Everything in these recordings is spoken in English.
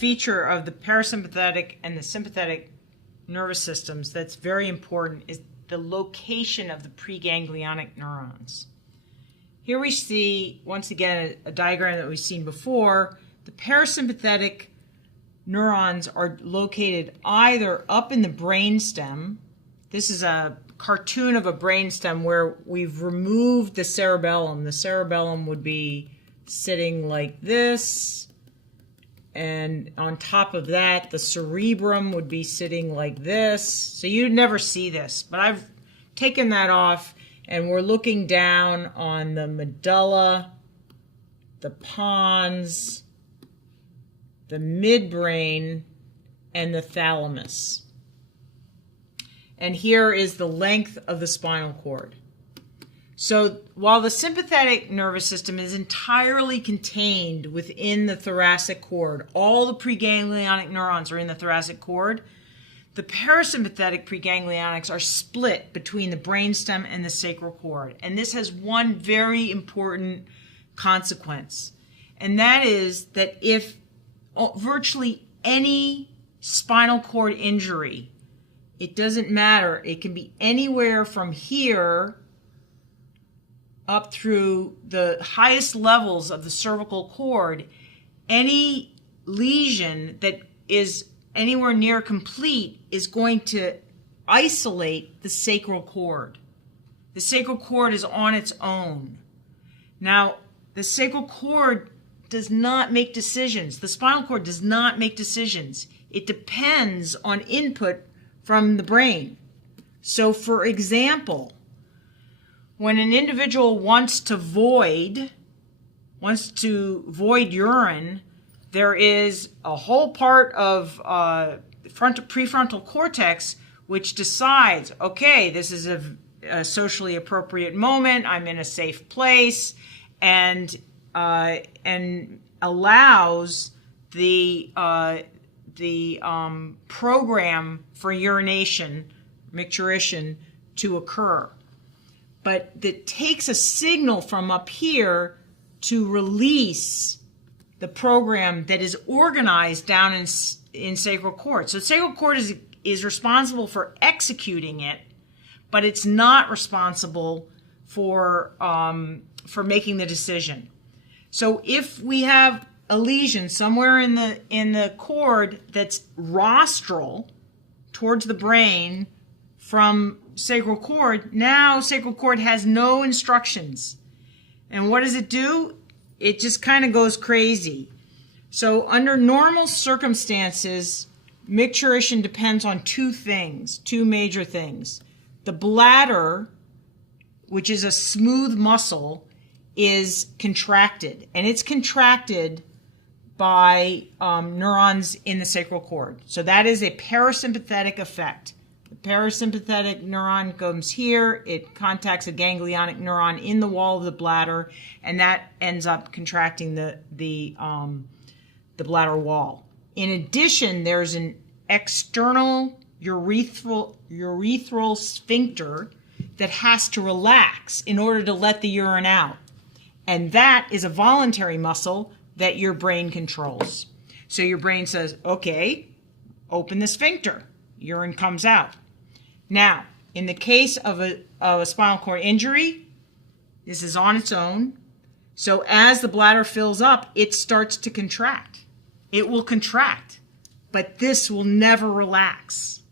feature of the parasympathetic and the sympathetic nervous systems that's very important is the location of the preganglionic neurons. Here we see, once again, a diagram that we've seen before. The parasympathetic neurons are located either up in the brainstem. This is a cartoon of a brainstem where we've removed the cerebellum. The cerebellum would be sitting like this, and on top of that, the cerebrum would be sitting like this. So you'd never see this, but I've taken that off, and we're looking down on the medulla, the pons, the midbrain, and the thalamus. And here is the length of the spinal cord. So while the sympathetic nervous system is entirely contained within the thoracic cord, all the preganglionic neurons are in the thoracic cord, the parasympathetic preganglionics are split between the brainstem and the sacral cord. And this has one very important consequence, and that is that if virtually any spinal cord injury, it doesn't matter, it can be anywhere from here up through the highest levels of the cervical cord, any lesion that is anywhere near complete is going to isolate the sacral cord. The sacral cord is on its own. Now, the sacral cord does not make decisions. The spinal cord does not make decisions. It depends on input from the brain. So, for example, when an individual wants to void urine, there is a whole part of prefrontal cortex which decides, okay, this is a socially appropriate moment, I'm in a safe place, and allows the program for urination, micturition, to occur. But it takes a signal from up here to release the program that is organized down in sacral cord. So sacral cord is responsible for executing it, but it's not responsible for making the decision. So if we have a lesion somewhere in the cord that's rostral towards the brain from sacral cord, now sacral cord has no instructions. And what does it do? It just kind of goes crazy. So under normal circumstances, micturition depends on two major things. The bladder, which is a smooth muscle, is contracted, and it's contracted by neurons in the sacral cord. So that is a parasympathetic effect. The parasympathetic neuron comes here, it contacts a ganglionic neuron in the wall of the bladder, and that ends up contracting the bladder wall. In addition, there's an external urethral sphincter that has to relax in order to let the urine out. And that is a voluntary muscle that your brain controls. So your brain says, okay, open the sphincter. Urine comes out. Now, in the case of a spinal cord injury, this is on its own. So as the bladder fills up, it starts to contract. It will contract, but this will never relax.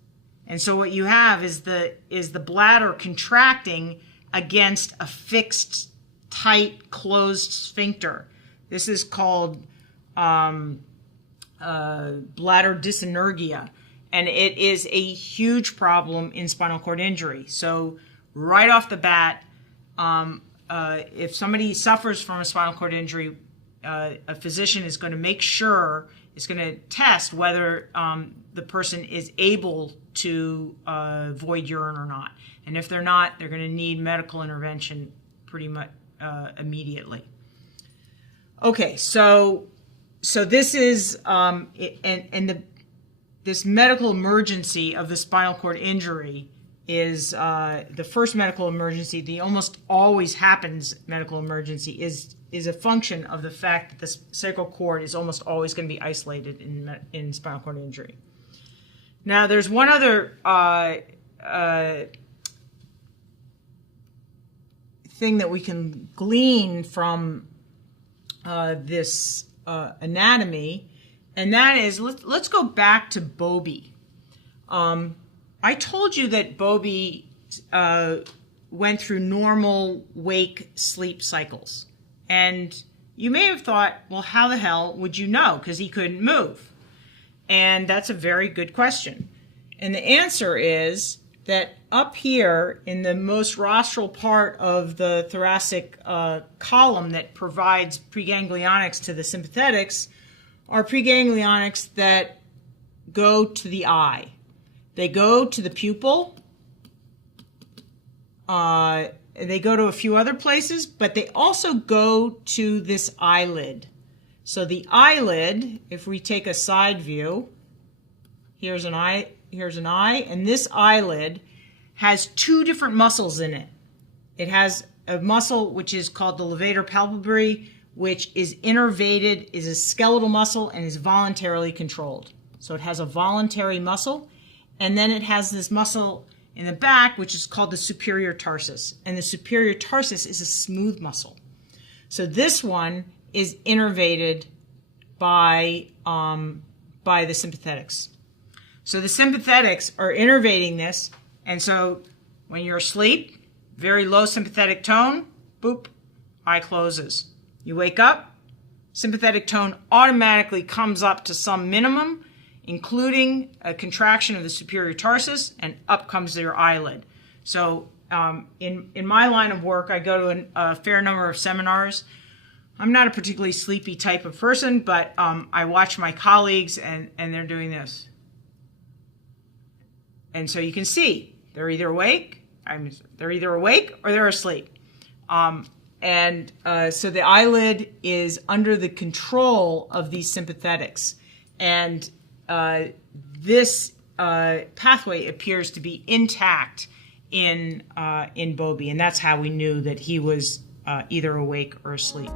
And so what you have is the bladder contracting against a fixed, tight, closed sphincter. This is called bladder dyssynergia. And it is a huge problem in spinal cord injury. So right off the bat, if somebody suffers from a spinal cord injury, a physician is going to make sure, is going to test whether the person is able to void urine or not. And if they're not, they're going to need medical intervention pretty much immediately. Okay, so this is, this medical emergency of the spinal cord injury is the first medical emergency. The almost always happens medical emergency is a function of the fact that the sacral cord is almost always going to be isolated in spinal cord injury. Now, there's one other thing that we can glean from this anatomy, and that is, let's go back to Bowlby. I told you that Bowlby went through normal wake-sleep cycles. And you may have thought, well, how the hell would you know? Because he couldn't move. And that's a very good question. And the answer is that up here in the most rostral part of the thoracic column that provides preganglionics to the sympathetics are preganglionics that go to the eye. They go to the pupil. They go to a few other places, but they also go to this eyelid. So the eyelid, if we take a side view, here's an eye, and this eyelid has two different muscles in it. It has a muscle which is called the levator palpebrae, which is innervated, is a skeletal muscle, and is voluntarily controlled. So it has a voluntary muscle, and then it has this muscle in the back, which is called the superior tarsus. And the superior tarsus is a smooth muscle. So this one is innervated by the sympathetics. So the sympathetics are innervating this, and so when you're asleep, very low sympathetic tone, boop, eye closes. You wake up, sympathetic tone automatically comes up to some minimum, including a contraction of the superior tarsus, and up comes your eyelid. So in my line of work, I go to a fair number of seminars. I'm not a particularly sleepy type of person, but I watch my colleagues, and they're doing this. And so you can see they're either awake, or they're asleep. So the eyelid is under the control of these sympathetics, and this pathway appears to be intact in Bowlby, and that's how we knew that he was either awake or asleep.